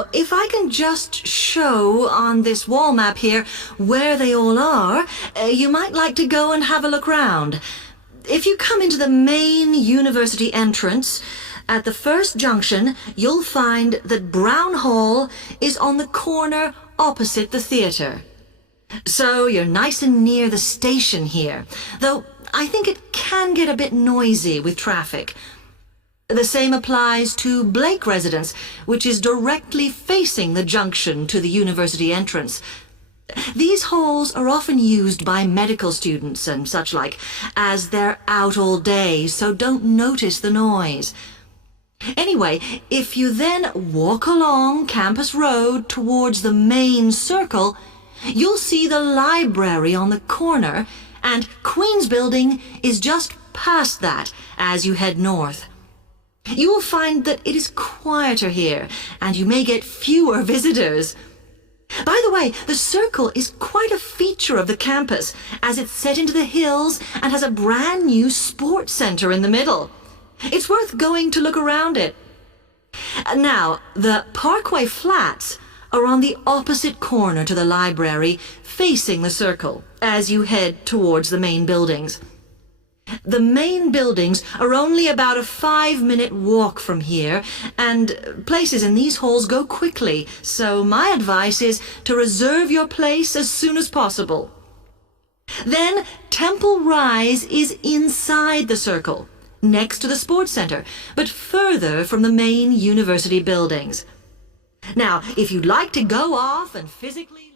Now, if I can just show on this wall map here where they all are, you might like to go and have a look round. If you come into the main university entrance, at the first junction, you'll find that Brown Hall is on the corner opposite the theatre. So you're nice and near the station here, though I think it can get a bit noisy with traffic. The same applies to Blake Residence, which is directly facing the junction to the university entrance. These halls are often used by medical students and such like, as they're out all day, so don't notice the noise. Anyway, if you then walk along Campus Road towards the main circle, you'll see the library on the corner, and Queen's Building is just past that as you head north. You will find that it is quieter here, and you may get fewer visitors. By the way, the circle is quite a feature of the campus, as it's set into the hills and has a brand new sports center in the middle. It's worth going to look around it. Now, the Parkway Flats are on the opposite corner to the library, facing the circle, as you head towards the main buildings. The main buildings are only about a 5-minute walk from here, and places in these halls go quickly, so my advice is to reserve your place as soon as possible. Then Temple Rise is inside the circle, next to the sports center, but further from the main university buildings. Now, if you'd like to go off and physically